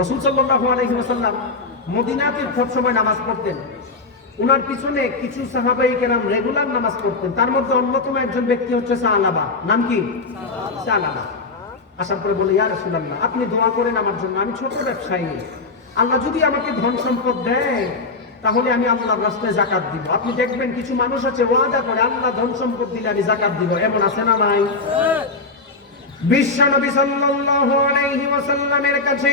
রসুল সাল্লাহ আলহি ওসাল্লাম মদিনাতে সব সময় নামাজ পড়তেন। উনার পিছনে কিছু সাহাবাই কেরাম রেগুলার নামাজ পড়তেন। তার মধ্যে অন্যতম একজন ব্যক্তি হচ্ছে সাহালাবা নাম কি? সাহালাবা আসার পরে বলে ইয়া রাসূলুল্লাহ আপনি দোয়া করেন আমার জন্য আমি ছোট ব্যবসায়ী। আল্লাহ যদি আমাকে ধন সম্পদ দেয় তাহলে আমি আল্লাহর রাস্তায় জাকাত দিব। আপনি দেখবেন কিছু মানুষ আছে ওয়াদা করে আল্লাহ ধন সম্পদ দিলে আমি জাকাত দিব। এমন আছে না নাই? বিশ্ব নবী সাল্লাল্লাহু আলাইহি ওয়াসাল্লামের কাছে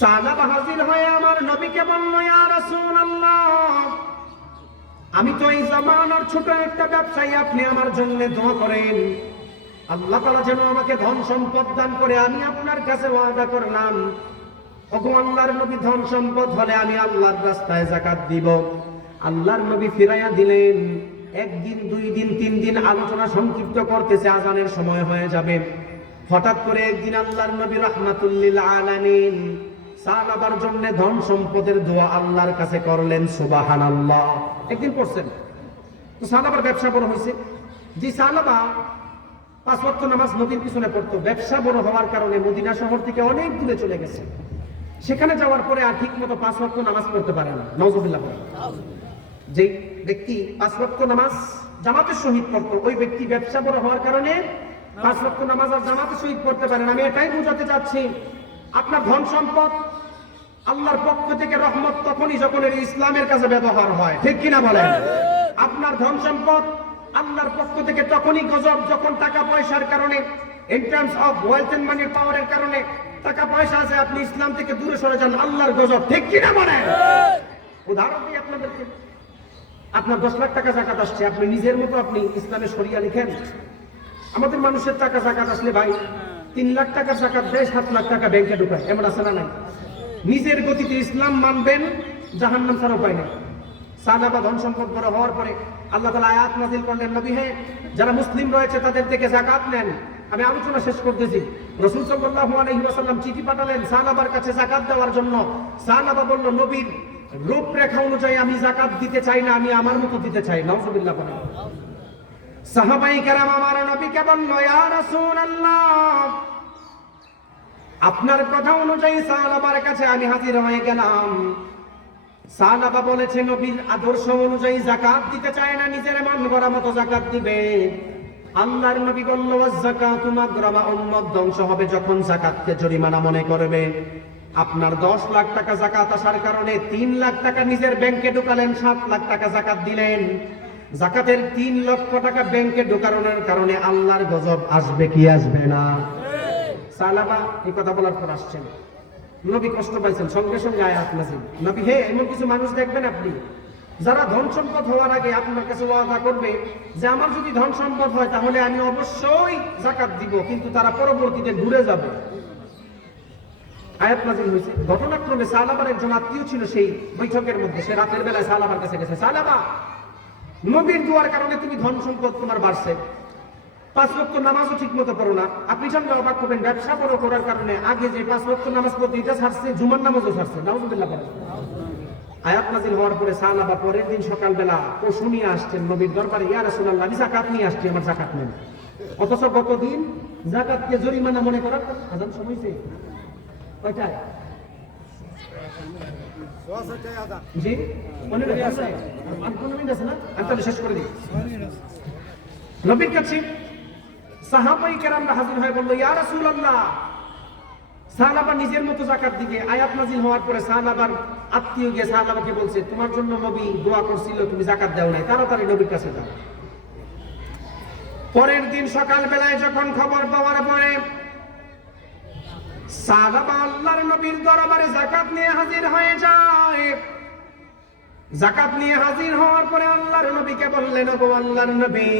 সাহাবা হাজির হয়ে আমার নবীকে বলল, ইয়া রাসূলুল্লাহ, আমি তো এই জামানার ছোট একটা ব্যবসায়ী, আপনি আমার জন্য দোয়া করেন। আল্লাহ তাআলা যেন আমাকে ধন সম্পদ দান করে, আমি আপনার কাছে ওয়াদা করলাম। ওগো আল্লাহর নবী ধন সম্পদ হলে আমি আল্লাহর রাস্তায় যাকাত দিব। আল্লাহর নবী ফিরাইয়া দিলেন। একদিন, দুই দিন, তিন দিন আলোচনা সংক্ষিপ্ত করতেছে, আজানের সময় হয়ে যাবে। হঠাৎ করে একদিন আল্লাহর নবী রহমাতুল্লিল আলামিন সাহাবার জন্য ধন সম্পদের দোয়া আল্লাহর কাছে করলেন সুবাহান আল্লাহ একদিন করছেন তো সাহাবার ব্যবসা বড় হয়েছে। যে সাহাবা পাঁচ ওয়াক্ত নামাজ নদীর পিছনে পড়তো। ব্যবসা বড় হওয়ার কারণে মদিনা শহর থেকে অনেক দূরে চলে গেছে। সেখানে যাওয়ার পরে আর ঠিক মতো পাঁচ ওয়াক্ত নামাজ পড়তে পারে না। নজরুল্লাহ যে ব্যক্তি পাঁচ ওয়াক্ত নামাজ জামাতের সহিত পড়তো, ওই ব্যক্তি ব্যবসা বড় হওয়ার কারণে পাঁচ ওয়াক্ত নামাজ আর জামাতের সহিত পড়তে পারে না। আমি এটাই বোঝাতে চাচ্ছি, আপনার ধন সম্পদ আল্লাহর পক্ষ থেকে রহমত তখনই যখন এর ইসলামের কাছে ব্যবহার হয়। ঠিক কিনা বলেন? আপনার ধন সম্পদ আল্লাহর পক্ষ থেকে তখনই গজব, যখন টাকা পয়সার কারণে in terms of wealth and মানির পাওয়ারের কারণে টাকা পয়সা আছে, আপনি ইসলাম থেকে দূরে সরে যান, আল্লাহর গজব। ঠিক কিনা বলেন? উদাহরণ দিই আপনাদেরকে, আপনার দশ লাখ টাকা জাকাত আসছে, আপনি নিজের মতো আপনি ইসলামে সরিয়া লিখেন। আমাদের মানুষের টাকা জাকাত আসলে ভাই, তিন লাখ টাকার জাকাত দেয়, সাত লাখ টাকা ব্যাংকে ঢুকায়। এমন আছে না নাই? নিজের গতিতে ইসলাম মানবেন, জাহান্নাম ছাড়া উপায় নেই। সাদা বা ধন সম্পদ বড় হওয়ার পরে আল্লাহ তালা আয়াত নাজিল করলেন, নবী হ্যাঁ যারা মুসলিম রয়েছে তাদের থেকে জাকাত নেন। আমি আলোচনা শেষ করতেছি। রসুল সাল্লাল্লাহু আলাইহি ওয়াসাল্লাম চিঠি পাঠালেন সাহাবার কাছে জাকাত দেওয়ার জন্য। সাহাবা বলল, নবীর রূপরেখা অনুযায়ী আমি জাকাত দিতে চাই না, আমি আমার মতো দিতে চাই। নাউজুবিল্লাহ বলেন সাহাবাই কেরাম, আমার নবীকে বলল ইয়া রাসূলুল্লাহ। আপনার কথা অনুযায়ী সাহাবার কাছে আমি হাজির হয়ে গেলাম। সাহাবা বলেছে, নবীর আদর্শ অনুযায়ী জাকাত দিতে চায় না, নিজের মন গড়া মতো জাকাত দিবে। আল্লাহর নবী বলল জাকাত মাগরাবা, উম্মত ধ্বংস হবে যখন জাকাতকে জরিমানা মনে করবে। আপনার দশ লাখ টাকা জাকাত আসার কারণে তিন লাখ টাকা নিজের ব্যাংকে ঢুকালেন, সাত লাখ টাকা জাকাত দিলেন। জাকাতের তিন লক্ষ টাকা ব্যাংকে ঢুকানোর কারণে আল্লাহর গজব আসবে কি আসবে না? সালাবা এই কথা বলার পর আসছেন। নবী কষ্ট পাইছেন, সঙ্গে সঙ্গে আয়াত নাজিল। নবী, হে, এমন কিছু মানুষ দেখবেন আপনি? যারা ধন সম্পদ হওয়ার আগে আপনার কাছে ওয়াদা করবে যে, আমার যদি ধন সম্পদ হয়, তাহলে আমি অবশ্যই জাকাত দিব, কিন্তু তারা পরবর্তীতে ঘুরে যাবে। আয়াত নাজিল হয়েছে। ঘটনাক্রমে সালাবার একজন আত্মীয় ছিল সেই বৈঠকের মধ্যে। সে রাতের বেলায় সালাবার কাছে গেছে। সালাবা নবীর দুয়ার কারণে তুমি ধন সম্পদ তোমার বাড়ছে। পাঁচ লক্ষ নামাজও ঠিক মতো পড়ো না। আপনি জানলে অবাক করবেন ব্যবসা বড় করার কারণে আগে যে পাঁচ লক্ষ নামাজ পড়তে এটা ছাড়ছে, জুমার নামাজও ছাড়ছে। নাউজুবিল্লাহ পড়ে আয়াত নাজিল হওয়ার পরে সাহাবা পরের দিন সকালবেলা পশু নিয়ে আসছেন নবীর দরবারে, ইয়া রাসূলুল্লাহ, আমি জাকাত নিয়ে আসছি, আমার জাকাত নেন অথচ গতদিন জাকাতকে জরিমানা মনে করার আজান সময়ছে কয়টায়? জি? মনে আছে। না? শেষ করে দিই। নবীর কাছে সাহাবাই কেরামরা হাজির হয়ে বলল, ইয়া সাহাবা নিজের মতো আয়াত নাজিল হওয়ার পরে সাহাবার আত্মীয় গিয়ে সাহাবাকে বলছে, তোমার জন্য নবী দোয়া করছিল, তুমি দাও নাই। তাড়াতাড়ি নবীর কাছে যাও। পরের দিন সকাল বেলায় যখন খবর পাওয়ার পরে সাহাবা আল্লাহর নবীর দরবারে জাকাত নিয়ে হাজির হয়ে যায়। জাকাত নিয়ে হাজির হওয়ার পরে আল্লাহর নবীকে বললেন গো আল্লাহর নবী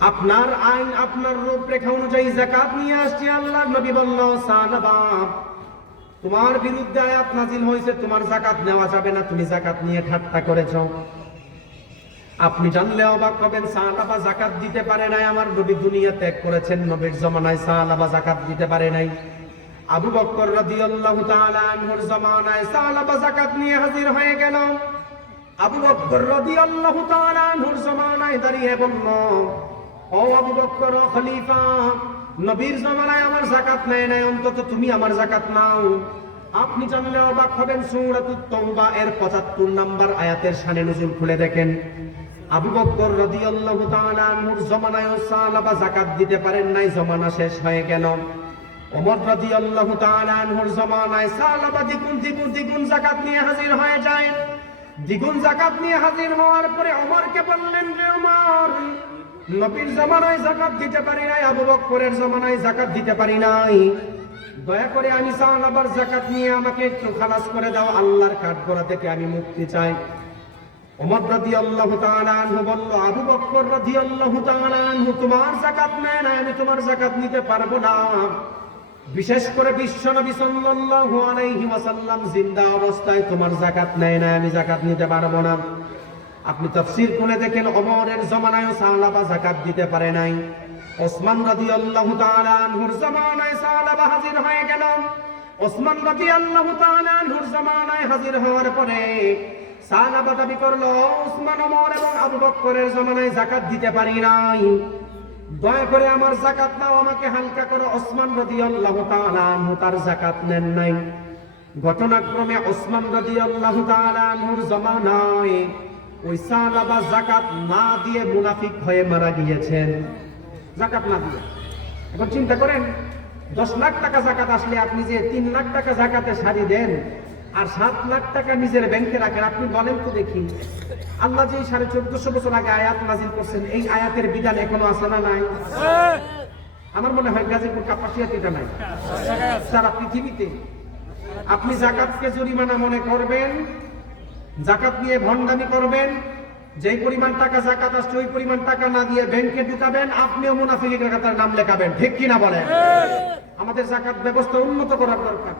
আপনার আইন, আপনার রূপরেখা অনুযায়ী জাকাত নিয়ে আসছি আল্লাহ, নবী বলল তোমার বিরুদ্ধে আয়াত নাজিল হয়েছে, তোমার জাকাত নেওয়া যাবে না, তুমি জাকাত নিয়ে ঠাট্টা করেছ। আপনি জানলে অবাক হবেন সাহাবা জাকাত দিতে পারে নাই, আমার নবী দুনিয়া ত্যাগ করেছেন, নবীর জমানায় সাহাবা জাকাত দিতে পারে নাই। আবু বকর রাদিয়াল্লাহু তাআলা আনহুর জামানায় সাহাবা যাকাত নিয়ে হাজির হয়ে গেল। আবু বকর রাদিয়াল্লাহু তাআলা আনহুর জামানায় দাঁড়িয়ে বলল ও আবু বকর খলিফা, নবীর জমানায় আমার জাকাত নেয় নাই, অন্তত তুমি আমার জাকাত নাও। আপনি জানলে অবাক হবেন, সূরাতুত তওবা এর 75 নাম্বার আয়াতের শানে নজুল খুলে দেখেন। আবু বকর রাদিয়াল্লাহু তাআলা আনহুর জমানায় সালাবা জাকাত দিতে পারেন নাই, জমানা শেষ হয়ে গেল। ওমর রাদিয়াল্লাহু তাআলা আনহুর জমানায় সালাবা দ্বিগুণ দ্বিগুণ দ্বিগুণ জাকাত নিয়ে হাজির হয়ে যায়। দ্বিগুণ জাকাত নিয়ে হাজির হওয়ার পরে ওমরকে বললেন যে ওমর নবীর জামানায় জাকাত দিতে পারি নাই, আবু বকরের জামানায় জাকাত দিতে পারি নাই। দয়া করে আমি সালাবার জাকাত নিয়ে আমাকে একটু খালাস করে দাও, আল্লাহর কাঠগড়া থেকে আমি মুক্তি চাই। আবু তোমার নেয় আমি তোমার নিতে পারব না। বিশেষ করে জিন্দা অবস্থায় তোমার যাকাত নেয় না আমি যাকাত নিতে পারব না। আপনি তাফসীর খুলে দেখেন ওমরের জমানায় সালাবা জাকাত দিতে পারে নাই। ওসমান রাদিয়াল্লাহু তাআলা আনহুর জমানায় সালাবা হাজির হয়ে গেল। ওসমান রাদিয়াল্লাহু তাআলা আনহুর জমানায় হাজির হওয়ার পরে সাহাবা দাবি করল উসমান ওমর এবং আবু বকরের জমানায় যাকাত দিতে পারি নাই। দয়া করে আমার যাকাত নাও, আমাকে হালকা করো। ওসমান রাদিয়াল্লাহু তাআলা আনহু তার যাকাত নেন নাই। ঘটনাক্রমে ওসমান রাদিয়াল্লাহু তাআলা আনহুর জমানায় ওই সাহাবা জাকাত না দিয়ে মুনাফিক হয়ে মারা গিয়েছেন। জাকাত না দিয়ে। এখন চিন্তা করেন, দশ লাখ টাকা জাকাত আসলে আপনি যে তিন লাখ টাকা জাকাতে সারি দেন, আর সাত লাখ টাকা নিজের ব্যাংকে রাখেন, আপনি বলেন তো দেখি। আল্লাহ যে সাড়ে চোদ্দশো বছর আগে আয়াত নাজিল করছেন, এই আয়াতের বিধান এখনও আছে না নাই? আমার মনে হয় গাজীপুর কাপাসিয়াতে এটা নাই। সারা পৃথিবীতে। আপনি জাকাতকে জরিমানা মনে করবেন জাকাত নিয়ে ভণ্ডামি করবেন যে পরিমাণ টাকা জাকাত আসছে ওই পরিমাণ টাকা না দিয়ে ব্যাংকে ঢুকাবেন আপনিও মুনাফিকের কাতার নাম লেখাবেন ঠিক কিনা বলেন? আমাদের জাকাত ব্যবস্থা উন্নত করার দরকার।